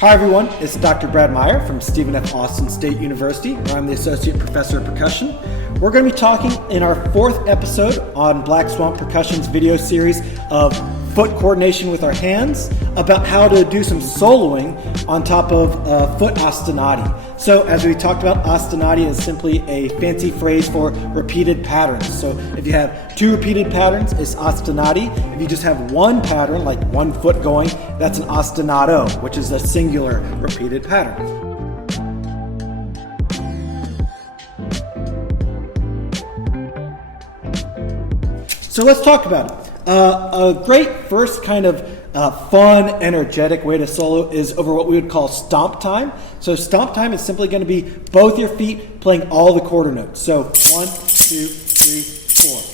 Hi everyone, it's Dr. Brad Meyer from Stephen F. Austin State University, where I'm the Associate Professor of Percussion. We're going to be talking in our 4th episode on Black Swamp Percussion's video series of foot coordination with our hands about how to do some soloing on top of foot ostinati. So as we talked about, ostinati is simply a fancy phrase for repeated patterns. So if you have 2 repeated patterns, it's ostinati. If you just have one pattern, like one foot going, that's an ostinato, which is a singular repeated pattern. So let's talk about it. A great first kind of fun, energetic way to solo is over what we would call stomp time. So stomp time is simply going to be both your feet playing all the quarter notes. So 1, 2, 3, 4.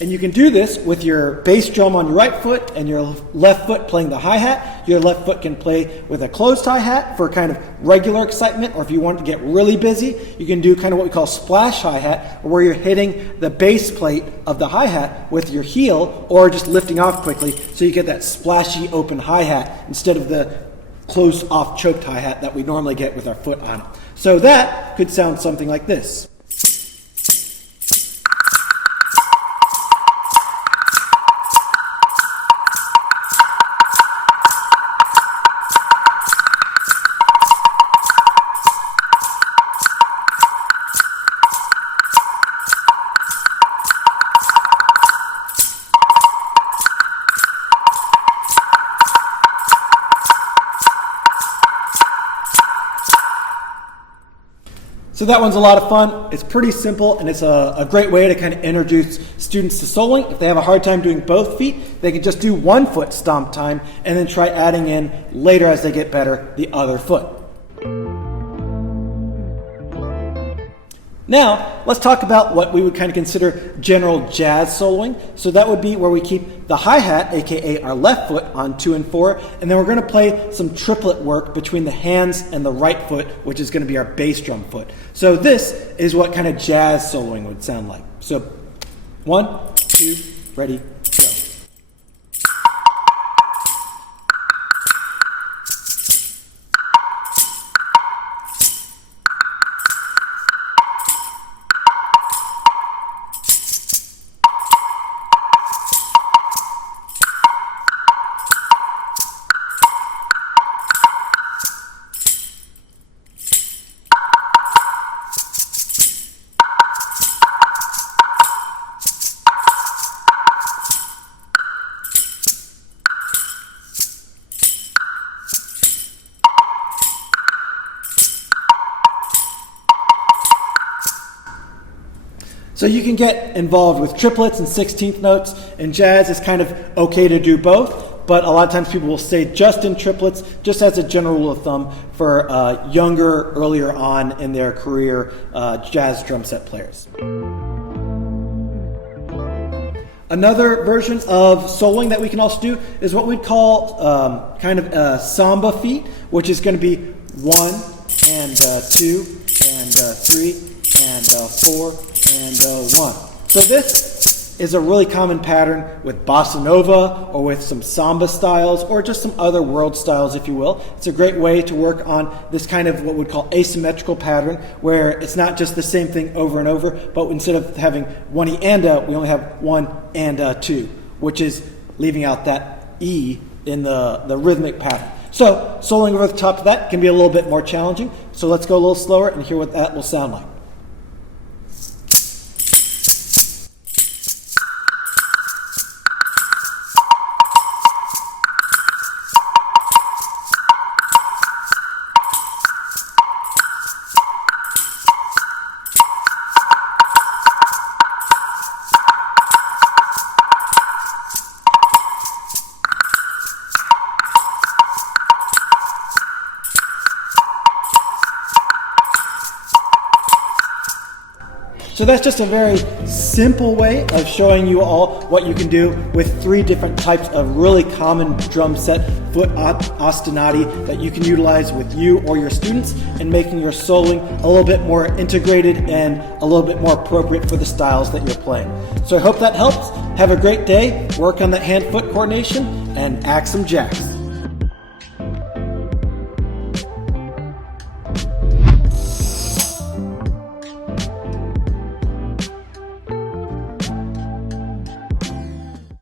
And you can do this with your bass drum on your right foot and your left foot playing the hi-hat. Your left foot can play with a closed hi-hat for kind of regular excitement, or if you want to get really busy, you can do kind of what we call splash hi-hat, where you're hitting the bass plate of the hi-hat with your heel or just lifting off quickly so you get that splashy open hi-hat instead of the closed off choked hi-hat that we normally get with our foot on it. So that could sound something like this. So that one's a lot of fun. It's pretty simple, and it's a great way to kind of introduce students to soloing. If they have a hard time doing both feet, they can just do one foot stomp time and then try adding in later as they get better the other foot. Now, let's talk about what we would kind of consider general jazz soloing. So that would be where we keep the hi-hat, aka our left foot, on 2 and 4, and then we're going to play some triplet work between the hands and the right foot, which is going to be our bass drum foot. So this is what kind of jazz soloing would sound like. So 1, 2, ready, go. So you can get involved with triplets and 16th notes, and jazz is kind of okay to do both, but a lot of times people will say just in triplets, just as a general rule of thumb for younger, earlier on in their career jazz drum set players. Another version of soloing that we can also do is what we'd call kind of a samba feat, which is going to be 1 and 2 and 3 and 4 and 1. So this is a really common pattern with bossa nova or with some samba styles or just some other world styles, if you will. It's a great way to work on this kind of what we'd call asymmetrical pattern, where it's not just the same thing over and over, but instead of having 1 E and a, we only have 1 and 2, which is leaving out that E in the rhythmic pattern. So soloing over the top of that can be a little bit more challenging. So let's go a little slower and hear what that will sound like. So that's just a very simple way of showing you all what you can do with 3 different types of really common drum set foot ostinati that you can utilize with you or your students, and making your soloing a little bit more integrated and a little bit more appropriate for the styles that you're playing. So I hope that helps. Have a great day, work on that hand-foot coordination, and act some jacks.